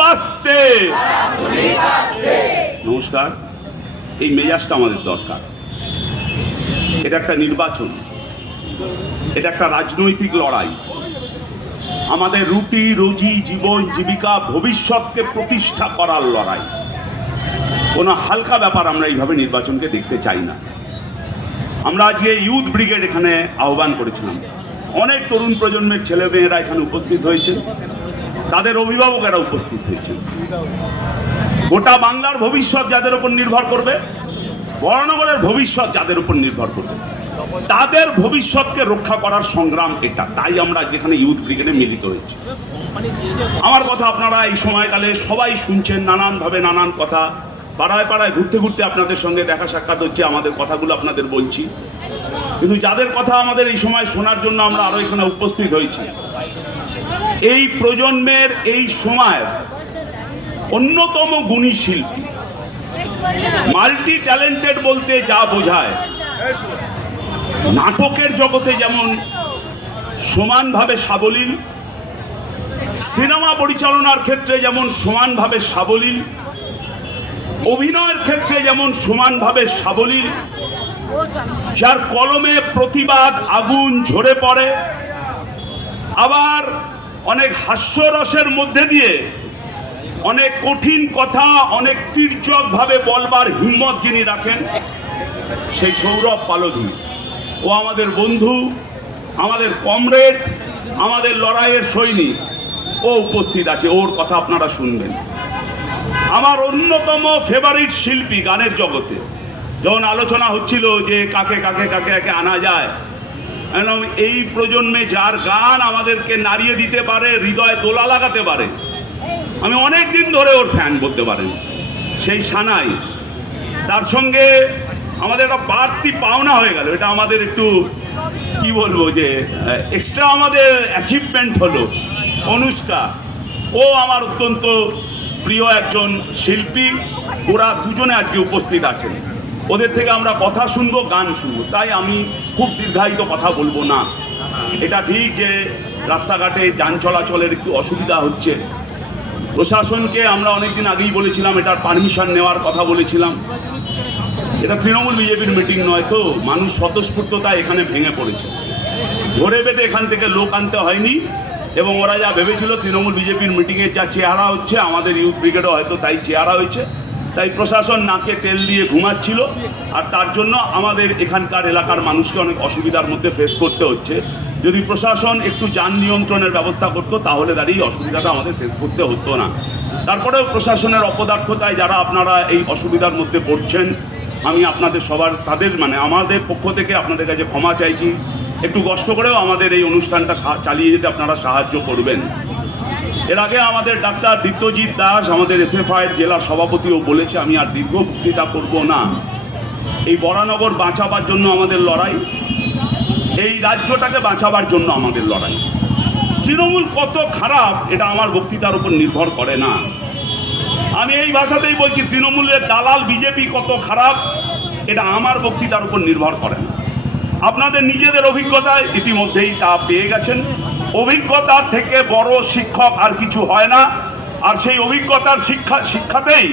বাঁচতে। নমস্কার, এই মেজাজটা আমাদের দরকার। এটা একটা নির্বাচন, এটা একটা রাজনৈতিক লড়াই। আমাদের রুটি রুজি, জীবন জীবিকা, ভবিষ্যৎকে প্রতিষ্ঠা করার লড়াই। কোনো হালকা ব্যাপার আমরা এইভাবে নির্বাচনকে দেখতে চাই না। আমরা আজকে ইউথ ব্রিগেড এখানে আহ্বান করেছিলাম। অনেক তরুণ প্রজন্মের ছেলেমেয়েরা এখানে উপস্থিত হয়েছেন, তাদের অভিভাবকেরা উপস্থিত হয়েছেন। গোটা বাংলার ভবিষ্যৎ যাদের উপর নির্ভর করবে, বরানগরের ভবিষ্যৎ যাদের উপর নির্ভর করবে, তাদের ভবিষ্যৎকে রক্ষা করার সংগ্রাম এটা। তাই আমরা যেখানে ইউথ ব্রিগেডে মিলিত হয়েছি। আমার কথা আপনারা এই সময়কালে সবাই শুনছেন, নানানভাবে নানান কথা। পাড়ায় পাড়ায় ঘুরতে ঘুরতে আপনাদের সঙ্গে দেখা সাক্ষাৎ হচ্ছে, আমাদের কথাগুলো আপনাদের বলছি। কিন্তু যাদের কথা আমাদের এই সময় শোনার জন্য আমরা আরো এখানে উপস্থিত হয়েছি, এই প্রজন্মের এই সময়ের অন্যতম গুণী শিল্পী, মাল্টি ট্যালেন্টেড বলতে যা বোঝায়, নাটকের জগতে যেমন সমানভাবে সাবলীল, সিনেমা পরিচালনার ক্ষেত্রে যেমন সমানভাবে সাবলীল, অভিনয়ের ক্ষেত্রে যেমন সমানভাবে সাবলীল, যার কলমে প্রতিবাদ আগুন ঝরে পড়ে, আবার অনেক হাস্যরসের মধ্যে দিয়ে অনেক কঠিন কথা অনেক তীর্যকভাবে বলবার হিম্মত যিনি রাখেন, সেই সৌরভ পালোধি। ও আমাদের বন্ধু, আমাদের কমরেড, আমাদের লড়াইয়ের সৈনিক। ও উপস্থিত আছে, ওর কথা আপনারা শুনবেন। আমার অন্যতম ফেভারিট শিল্পী গানের জগতে। যখন আলোচনা হচ্ছিল যে কাকে কাকে কাকে কাকে আনা যায়, এই প্রজন্মে যার গান আমাদেরকে নাড়িয়ে দিতে পারে, হৃদয়ে দোলা লাগাতে পারে, আমি অনেক দিন ধরে ওর ফ্যান বলতে পারেন, সেই সানাই। তার সঙ্গে আমাদের একটা বাড়তি পাওনা হয়ে গেল। এটা আমাদের একটু কি বলবো, যে এক্সট্রা আমাদের অ্যাচিভমেন্ট হলো। অনুষ্কা, ও আমার অত্যন্ত প্রিয় একজন শিল্পী। ওরা দুজনে আজকে উপস্থিত আছেন। ওদের থেকে আমরা কথা শুনবো, গান শুনবো। তাই আমি খুব দীর্ঘায়িত কথা বলবো না। এটা ঠিক যে রাস্তাঘাটে যান চলাচলের একটু অসুবিধা হচ্ছে। প্রশাসনকে আমরা অনেকদিন আগেই বলেছিলাম, এটার পারমিশন নেওয়ার কথা বলেছিলাম। এটা তৃণমূল বিজেপির মিটিং নয় তো, মানুষ স্বতঃস্ফূর্ততায় এখানে ভেঙে পড়েছে। ধরে বেঁধে এখান থেকে লোক আনতে হয়নি। এবং ওরা যা ভেবেছিল তৃণমূল বিজেপির মিটিংয়ের যা চেহারা হচ্ছে, আমাদের ইউথ ব্রিগেডও হয়তো তাই চেহারা হয়েছে। তাই প্রশাসন নাকে তেল দিয়ে ঘুমাচ্ছিল, আর তার জন্য আমাদের এখানকার এলাকার মানুষকে অনেক অসুবিধার মধ্যে ফেস করতে হচ্ছে। যদি প্রশাসন একটু যান নিয়ন্ত্রণের ব্যবস্থা করতো, তাহলে দাঁড়িয়ে অসুবিধাটা আমাদের ফেস করতে হতো না। তারপরেও প্রশাসনের অপদার্থতায় যারা আপনারা এই অসুবিধার মধ্যে পড়ছেন, আমি আপনাদের সবার তাদের আমাদের পক্ষ থেকে আপনাদের কাছে ক্ষমা চাইছি। একটু কষ্ট করেও আমাদের এই অনুষ্ঠানটা চালিয়ে যেতে আপনারা সাহায্য করবেন। এর আগে আমাদের ডাক্তার দীপ্তজিৎ দাস, আমাদের এসএফআইয়ের জেলার সভাপতিও বলেছে, আমি আর দীর্ঘ বক্তৃতা করব না। এই বরানগর বাঁচাবার জন্য আমাদের লড়াই, এই রাজ্যটাকে বাঁচাবার জন্য আমাদের লড়াই। তৃণমূল কত খারাপ এটা আমার বক্তৃতার উপর নির্ভর করে না। আমি এই ভাষাতেই বলছি, তৃণমূলের দালাল বিজেপি কত খারাপ এটা আমার বক্তৃতার উপর নির্ভর করে না। আপনাদের নিজেদের অভিজ্ঞতায় ইতিমধ্যেই তা পেয়ে গেছেন। অভিজ্ঞতার থেকে বড় শিক্ষক আর কিছু হয় না। আর সেই অভিজ্ঞতার শিক্ষাতেই